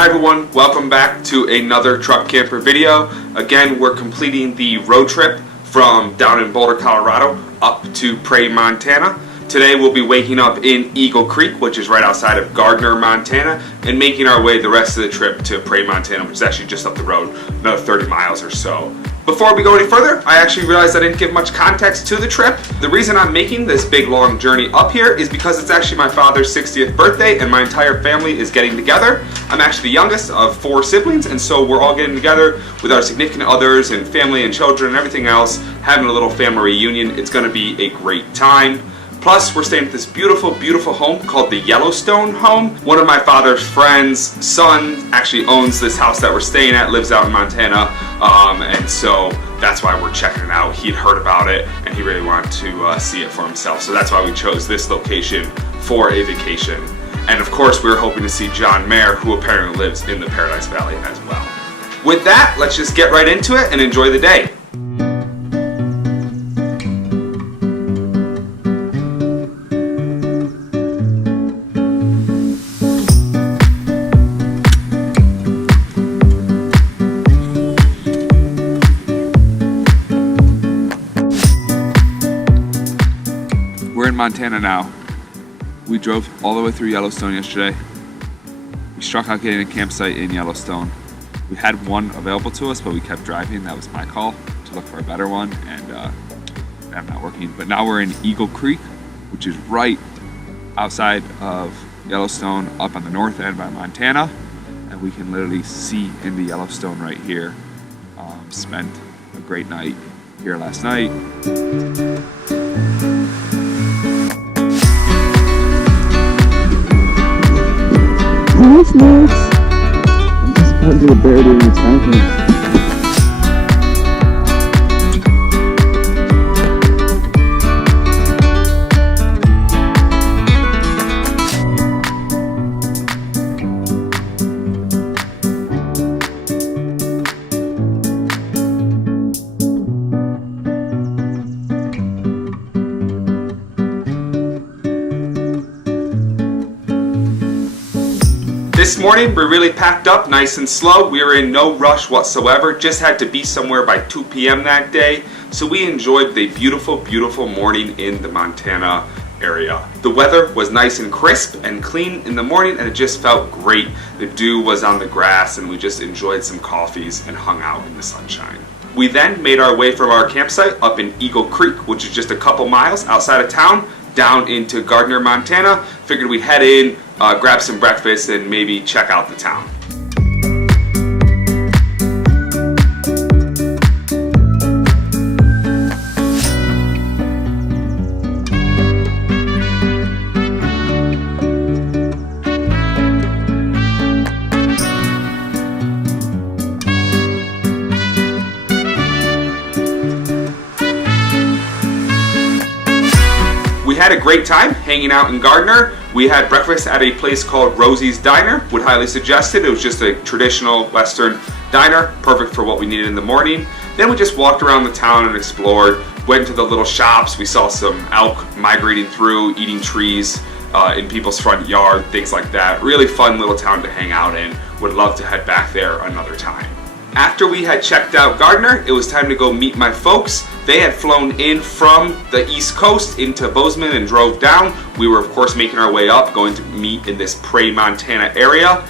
Hi everyone, welcome back to another truck camper video. Again, we're completing the road trip from down in Boulder, Colorado up to Prairie, Montana. Today we'll be waking up in Eagle Creek, which is right outside of Gardiner, Montana, and making our way the rest of the trip to Prairie, Montana, which is actually just up the road, another 30 miles or so. Before we go any further, I actually realized I didn't give much context to the trip. The reason I'm making this big long journey up here is because it's actually my father's 60th birthday and my entire family is getting together. I'm actually the youngest of 4 siblings, and so we're all getting together with our significant others and family and children and everything else, having a little family reunion. It's going to be a great time. Plus, we're staying at this beautiful, beautiful home called the Yellowstone home. One of my father's friends' son actually owns this house that we're staying at, lives out in Montana, and so that's why we're checking it out. He'd heard about it, and he really wanted to see it for himself, so that's why we chose this location for a vacation. And of course, we were hoping to see John Mayer, who apparently lives in the Paradise Valley as well. With that, let's just get right into it and enjoy the day. We're in Montana now. We drove all the way through Yellowstone yesterday. We struck out getting a campsite in Yellowstone. We had one available to us, but we kept driving. That was my call to look for a better one, and I'm not working. But now we're in Eagle Creek, which is right outside of Yellowstone, up on the north end by Montana, and we can literally see into Yellowstone right here. Spent a great night here last night. Nice, Max. I'm just going to the bear during the time. This morning we really packed up nice and slow. We were in no rush whatsoever, just had to be somewhere by 2 p.m. that day. So we enjoyed the beautiful, beautiful morning in the Montana area. The weather was nice and crisp and clean in the morning, and it just felt great. The dew was on the grass, and we just enjoyed some coffees and hung out in the sunshine. We then made our way from our campsite up in Eagle Creek, which is just a couple miles outside of town, down into Gardiner, Montana. Figured we'd head in, grab some breakfast, and maybe check out the town. We had a great time hanging out in Gardiner. We had breakfast at a place called Rosie's Diner. Would highly suggest it. It was just a traditional Western diner, perfect for what we needed in the morning. Then we just walked around the town and explored, went to the little shops. We saw some elk migrating through, eating trees in people's front yard, things like that. Really fun little town to hang out in. Would love to head back there another time. After we had checked out Gardiner, it was time to go meet my folks. They had flown in from the East Coast into Bozeman and drove down. We were, of course, making our way up, going to meet in this Prairie, Montana area.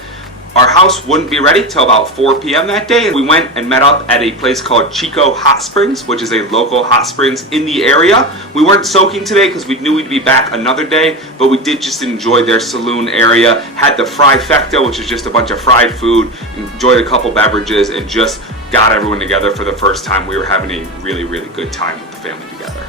Our house wouldn't be ready till about 4 p.m. that day. We went and met up at a place called Chico Hot Springs, which is a local hot springs in the area. We weren't soaking today because we knew we'd be back another day, but we did just enjoy their saloon area. Had the fry-fecta, which is just a bunch of fried food, enjoyed a couple beverages, and just got everyone together for the first time. We were having a really, really good time with the family together.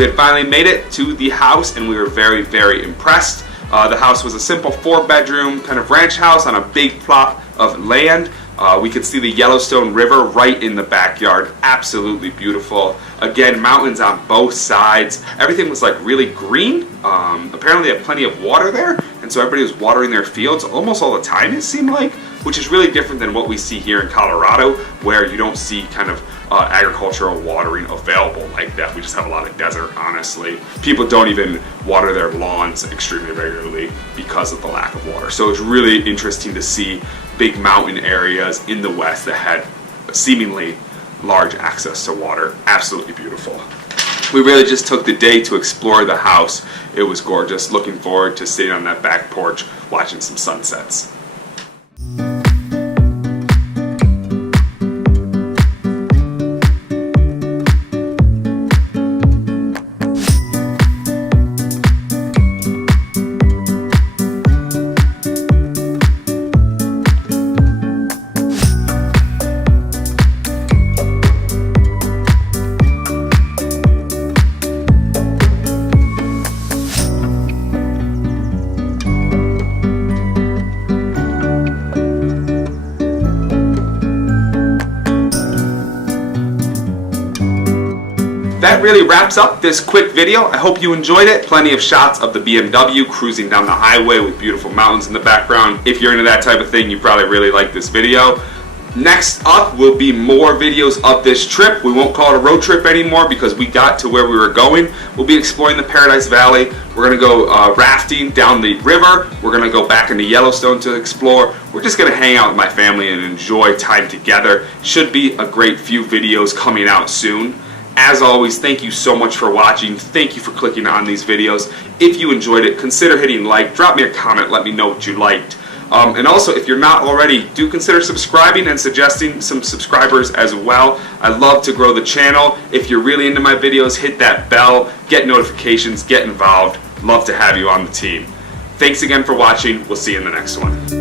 We had finally made it to the house and we were very, very impressed. The house was a simple 4-bedroom kind of ranch house on a big plot of land. We could see the Yellowstone River right in the backyard. Absolutely beautiful. Again, mountains on both sides. Everything was like really green. Apparently they have plenty of water there, and so everybody was watering their fields almost all the time, it seemed like, which is really different than what we see here in Colorado, where you don't see kind of agricultural watering available like that. We just have a lot of desert, honestly. People don't even water their lawns extremely regularly because of the lack of water. So it's really interesting to see big mountain areas in the West that had seemingly large access to water. Absolutely beautiful. We really just took the day to explore the house. It was gorgeous. Looking forward to sitting on that back porch watching some sunsets. That really wraps up this quick video. I hope you enjoyed it. Plenty of shots of the BMW cruising down the highway with beautiful mountains in the background. If you're into that type of thing, you probably really like this video. Next up will be more videos of this trip. We won't call it a road trip anymore because we got to where we were going. We'll be exploring the Paradise Valley. We're going to go rafting down the river. We're going to go back into Yellowstone to explore. We're just going to hang out with my family and enjoy time together. Should be a great few videos coming out soon. As always, thank you so much for watching. Thank you for clicking on these videos. If you enjoyed it, consider hitting like. Drop me a comment. Let me know what you liked. And also, if you're not already, do consider subscribing and suggesting some subscribers as well. I love to grow the channel. If you're really into my videos, hit that bell, get notifications, get involved. Love to have you on the team. Thanks again for watching. We'll see you in the next one.